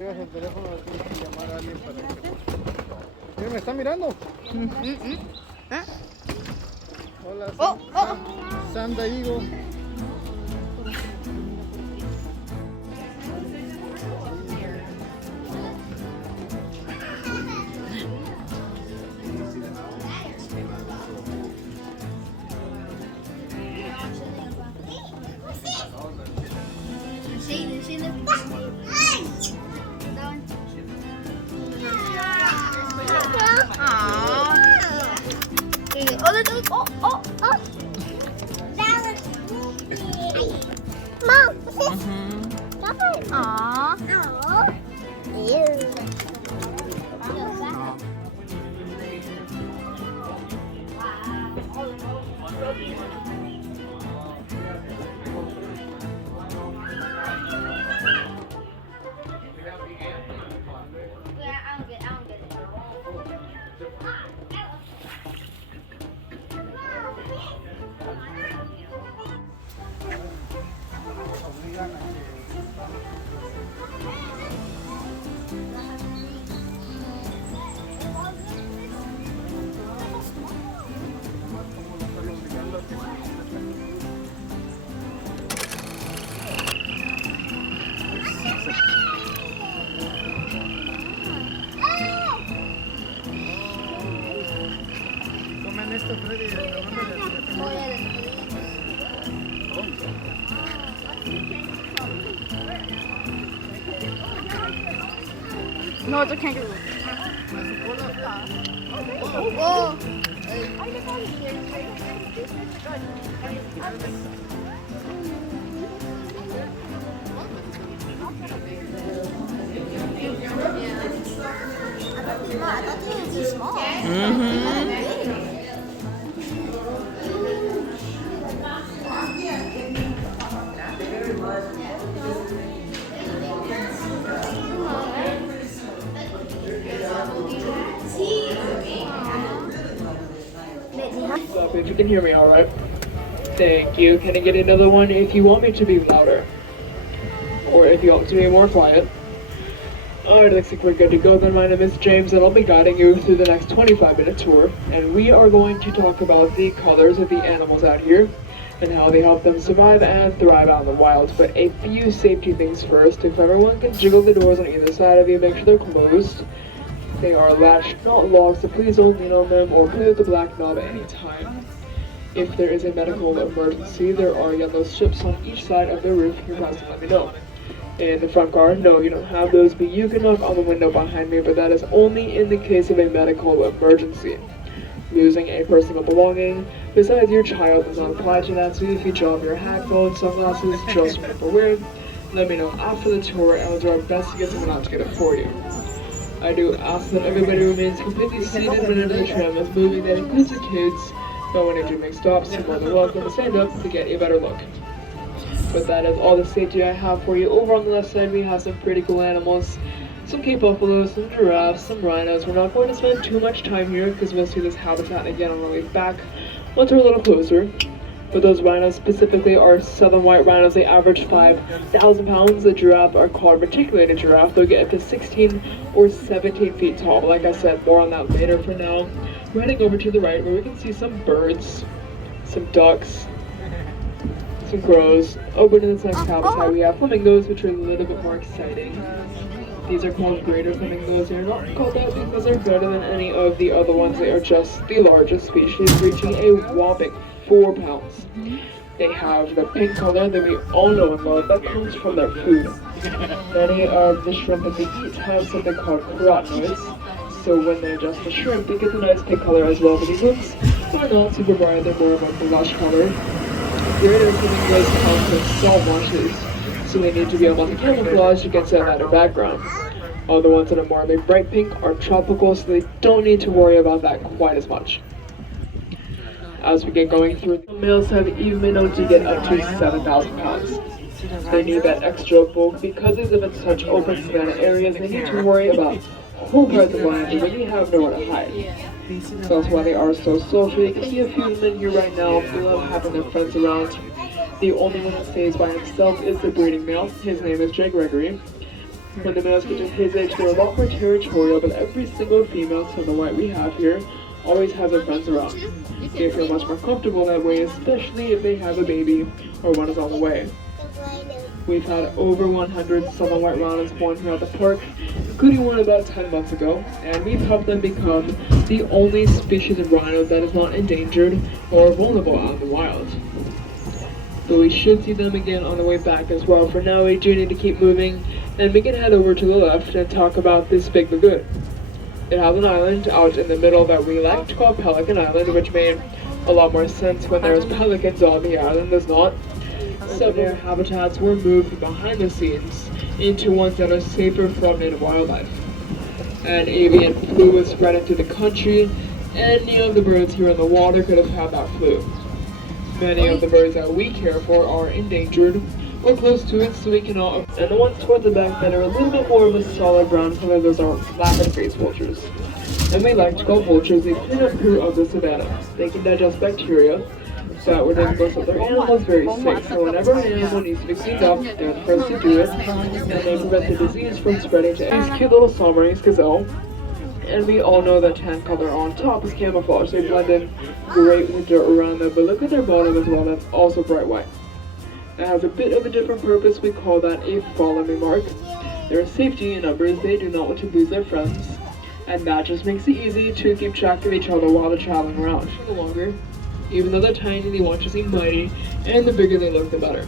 Llevas el teléfono, tienes que llamar a alguien para que... Mira, ¿me está mirando? ¿Eh? Hola, Oh, oh. Sanda Higo. Comen esto, Freddy, No, it's a kangaroo. Whoa. I thought they were too small. If you can hear me all right. Thank you. Can I get another one if you want me to be louder? Or if you want to be more quiet? Alright, looks like we're good to go then. My name is James and I'll be guiding you through the next 25-minute tour. And we are going to talk about the colors of the animals out here and how they help them survive and thrive out in the wild. But a few safety things first. If everyone can jiggle the doors on either side of you, make sure they're closed. They are latched, not locked, so please don't lean on them or play with the black knob at any time. If there is a medical emergency, there are yellow strips on each side of the roof. You guys can let me know. In the front car, no, you don't have those, but you can knock on the window behind me, but that is only in the case of a medical emergency. Losing a personal belonging besides your child does not apply to that, so if you drop your hat, phone, sunglasses, just remember where, let me know after the tour and I'll do our best to get someone out to get it for you. I do ask that everybody remains completely seated whenever the tram is moving. That includes the kids, but when you do make stops, you're more than welcome to stand up to get a better look. But that is all the safety I have for you. Over on the left side, we have some pretty cool animals. Some Cape buffaloes, some giraffes, some rhinos. We're not going to spend too much time here because we'll see this habitat again on the way back once we're a little closer. But those rhinos specifically are southern white rhinos. They average 5,000 pounds. The giraffe are called reticulated giraffe. They'll get up to 16 or 17 feet tall. Like I said, more on that later. For now, we're heading over to the right where we can see some birds, some ducks, some crows. Over to this next habitat, we have flamingos, which are a little bit more exciting. These are called greater flamingos. They're not called that because they're better than any of the other ones. They are just the largest species, reaching a whopping 4 pounds. They have the pink color that we all know and love that comes from their food. Many of the shrimp that they eat have something called carotenoids, so when they adjust the shrimp, they get the nice pink color as well. But these ones are not super bright, they're more of a blush color. Greater flamingos come from salt marshes, so they need to be able to camouflage against a lighter background. Other ones that are more of a bright pink are tropical, so they don't need to worry about that quite as much. As we get going through, the males have even been known to get up to 7,000 pounds. They need that extra bulk because they live in such open savanna areas. They need to worry about whole parts of land and really have nowhere to hide. So that's why they are so social. You can see a few of them in here right now. They love having their friends around. The only one that stays by himself is the breeding male. His name is Jay Gregory. When the males get to his age, they're a lot more territorial, but every single female southern white we have here always has their friends around. They feel much more comfortable that way, especially if they have a baby or one is on the way. We've had over 100 southern white rhinos born here at the park, including one about 10 months ago, and we've helped them become the only species of rhino that is not endangered or vulnerable out in the wild. But we should see them again on the way back as well. For now, we do need to keep moving, and we can head over to the left and talk about this big lagoon. It has an island out in the middle that we like to call Pelican Island, which made a lot more sense when there's pelicans on the island, does not. Several habitats were moved from behind the scenes into ones that are safer from native wildlife. And avian flu was spread into the country, and any of the birds here in the water could have had that flu. Many of the birds that we care for are endangered or close to it, so we cannot. And the ones towards the back that are a little bit more of a solid brown color, those are lapid-faced vultures. And we like to call vultures the cleanup crew of the savannah. They can digest bacteria that would make most of their animals very sick. So whenever an animal needs to be cleaned up, they're the first to do it, and they prevent the disease from spreading to these cute little Salmonese gazelle. And we all know that tan color on top is camouflage. They blend in great with dirt around them, but look at their bottom as well, that's also bright white. It has a bit of a different purpose, we call that a follow me mark. They're safety in numbers, they do not want to lose their friends, and that just makes it easy to keep track of each other while they're traveling around. The longer, even though they're tiny, they want to seem mighty, and the bigger they look, the better.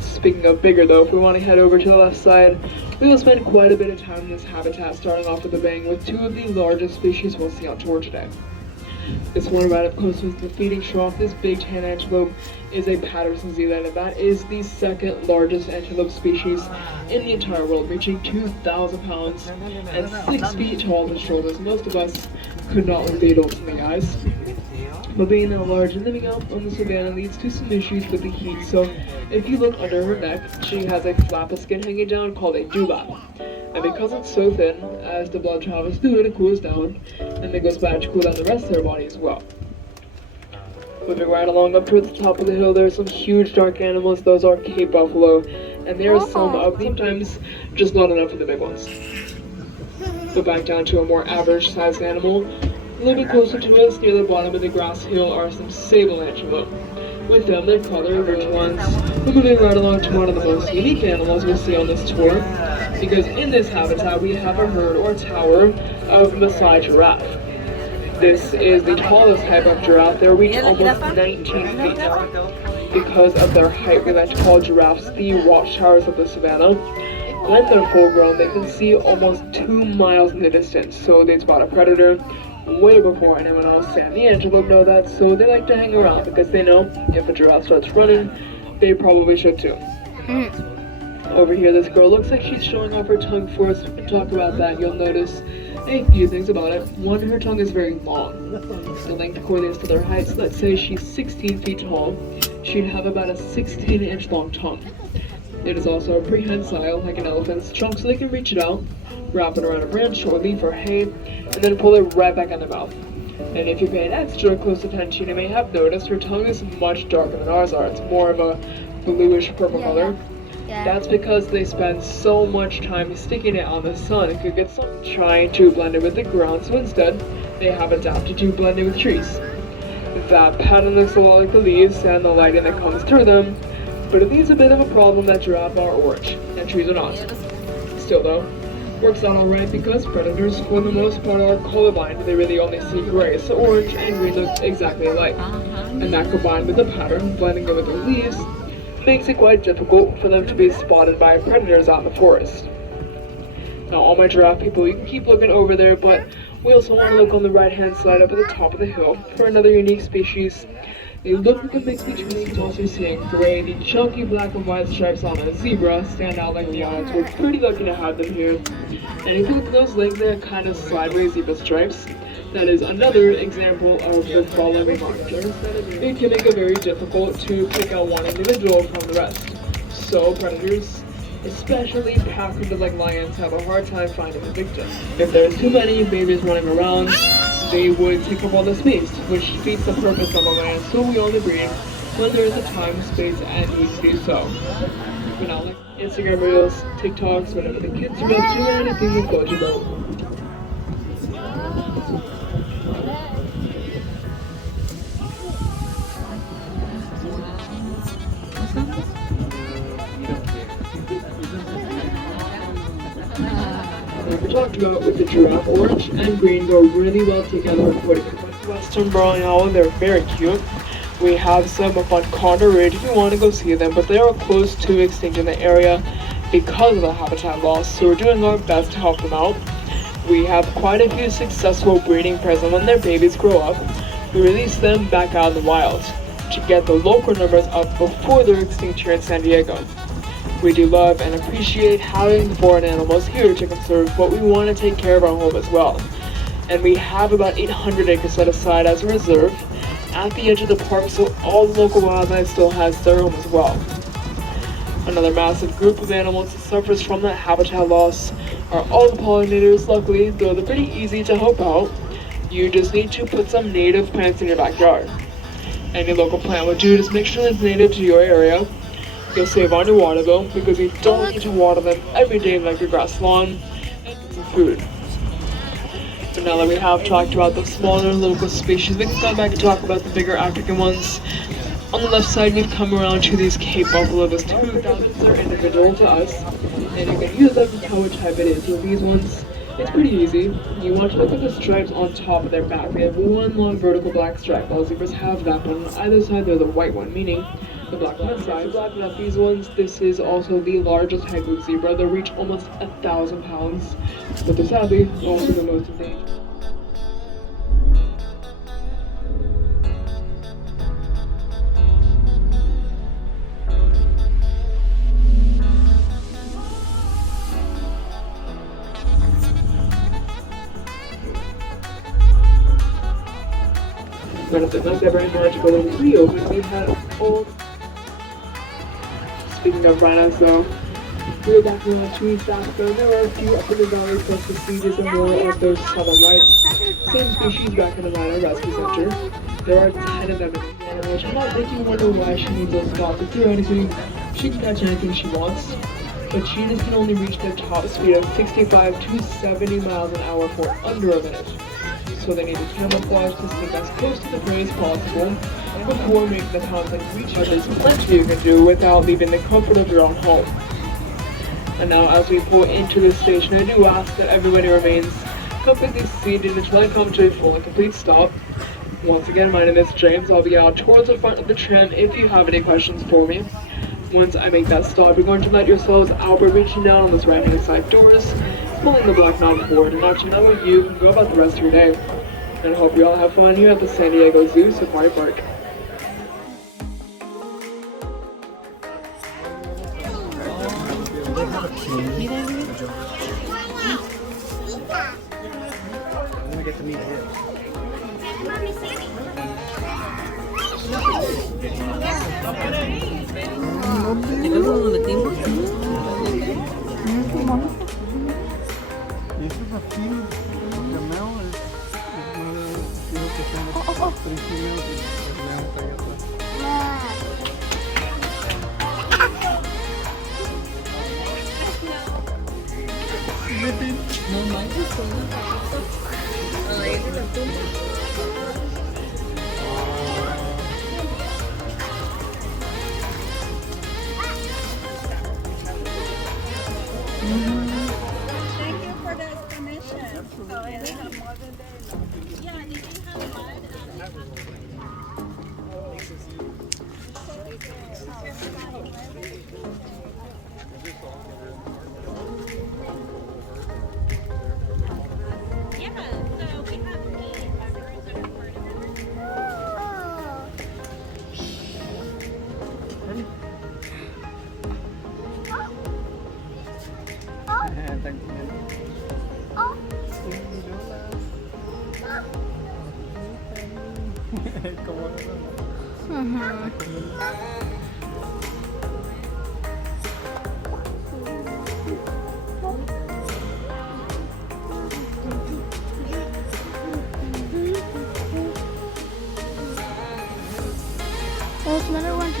Speaking of bigger though, if we want to head over to the left side, we will spend quite a bit of time in this habitat, starting off with a bang with two of the largest species we'll see on tour today. This one right up close with the feeding trough, this big tan antelope is a Patterson zealand, and that is the second largest antelope species in the entire world, reaching 2,000 pounds and 6 feet tall in the shoulders. Most of us could not look the adults in the eyes. But being that large and living out on the savannah leads to some issues with the heat, so if you look under her neck, she has a flap of skin hanging down called a dewlap. And because it's so thin, as the blood travels through it, it cools down, and it goes back to cool down the rest of their body as well. Moving right along up towards the top of the hill, there are some huge dark animals. Those are Cape buffalo, and there are some of them, sometimes just not enough of the big ones. But back down to a more average sized animal, a little bit closer to us, near the bottom of the grass hill, are some sable antelope. With them, they're color-rich ones. We're moving right along to one of the most unique animals we'll see on this tour, because in this habitat we have a herd or tower of Maasai giraffe. This is the tallest type of giraffe. They're reaching almost 19 feet now. Because of their height, we like to call giraffes the watchtowers of the savannah. When they're full grown, they can see almost 2 miles in the distance, so they spot a predator way before anyone else, and the antelope know that, so they like to hang around because they know if a giraffe starts running, they probably should too. Over here, this girl looks like she's showing off her tongue for us. We can talk about that. You'll notice a few things about it. One, her tongue is very long. The length correlates to their height, so let's say she's 16 feet tall. She'd have about a 16-inch long tongue. It is also prehensile, like an elephant's trunk, so they can reach it out, wrap it around a branch or leaf or hay, and then pull it right back in their mouth. And if you're paying extra close attention, you may have noticed her tongue is much darker than ours are. It's more of a bluish purple color. That's because they spend so much time sticking it on the sun, it could get some trying to blend it with the ground, so instead they have adapted to blending with trees. That pattern looks a lot like the leaves and the lighting that comes through them, but it leaves a bit of a problem that giraffes are orange and trees are not. Still though, works out alright because predators for the most part are colorblind. They really only see gray, so orange and green look exactly alike. And that combined with the pattern, blending it with the leaves, makes it quite difficult for them to be spotted by predators out in the forest. Now all my giraffe people, you can keep looking over there, but we also want to look on the right hand side up at the top of the hill for another unique species. They look like a mix between Monsters Inc. Gray, the chunky black and white stripes on a zebra stand out like lions. We're pretty lucky to have them here. And if you look at those legs, they're kind of sideways zebra stripes. That is another example of the follow me monitor. It can make it very difficult to pick out one individual from the rest. So predators, especially pack-hunted like lions, have a hard time finding a victim. If there's too many babies running around, they would take up all the space, which defeats the purpose of a land, so we only breed when there is a time, space, and need to do so. But not like Instagram reels, TikToks, whatever the kids are up to, or anything with Goji. We talked about with the giraffe, orange and green go really well together according to Western Burrowing Owl. They're very cute. We have some up on Condor Ridge if you want to go see them, but they are close to extinct in the area because of the habitat loss, so we're doing our best to help them out. We have quite a few successful breeding pairs, and when their babies grow up, we release them back out in the wild to get the local numbers up before they're extinct here in San Diego. We do love and appreciate having the foreign animals here to conserve, but we want to take care of our home as well. And we have about 800 acres set aside as a reserve at the edge of the park, so all the local wildlife still has their home as well. Another massive group of animals that suffers from that habitat loss are all the pollinators. Luckily, though they're pretty easy to help out, you just need to put some native plants in your backyard. Any local plant will do, just make sure it's native to your area. You'll save on your water though, because you don't need to water them every day like your grass lawn and some food. But now that we have talked about the smaller local species, we can come back and talk about the bigger African ones. On the left side, we've come around to these Cape Buffalo. Those 2,000s are individual to us, and you can use them to tell which type it is. So these ones, it's pretty easy. You want to look at the stripes on top of their back. They have one long vertical black stripe. All zebras have that one. On either side, they're the white one, meaning the black on that side. Blacking up these ones, this is also the largest high-growth zebra. They'll reach almost 1,000 pounds, but they're sadly also the most endangered. Benefit not that very magical in Rio, but we had all. Speaking of rhinos, though, we were back around 2 weeks ago. There were a few up in the valley, plus the Caesars and more of those southern whites. Same species back in the Rhino Rescue Center. There are 10 of them in the which I'm not making you wonder why she needs those spots. If theoretically, she can catch anything she wants, but cheetahs can only reach their top speed of 65 to 70 miles an hour for under a minute. So they need to camouflage to stick as close to the prey as possible before making the conflict reach. There's plenty you can do without leaving the comfort of your own home. And now as we pull into this station, I do ask that everybody remains completely seated until I come to a full and complete stop. Once again, my name is James. I'll be out towards the front of the tram if you have any questions for me. Once I make that stop, you're going to let yourselves out by reaching down on those right-hand side doors, pulling the black knob forward, and after that you can go about the rest of your day. And I hope you all have fun here at the San Diego Zoo Safari Park. I'm gonna get to meet him. Y eso es así, el cameo es uno que están tranquilos y ya está ahí atrás. No manches, Thank you for the explanation. So I have more than that. Yeah, did you have There's another one.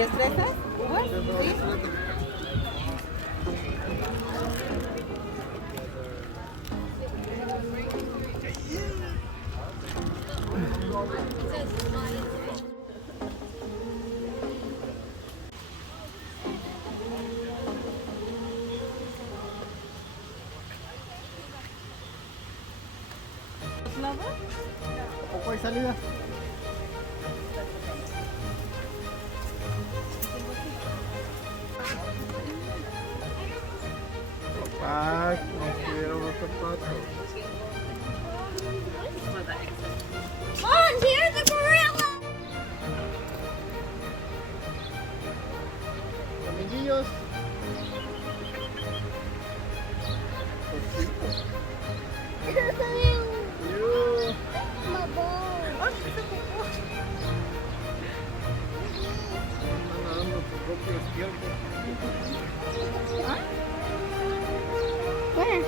¿Quieres fresas? What? ¿Sí? ¿Poco hay salida? Papá, no quiero los zapatos. Mom, here's the gorilla! Amiguillos. Yo. My ball. Están nadando por propio izquierdo. Where?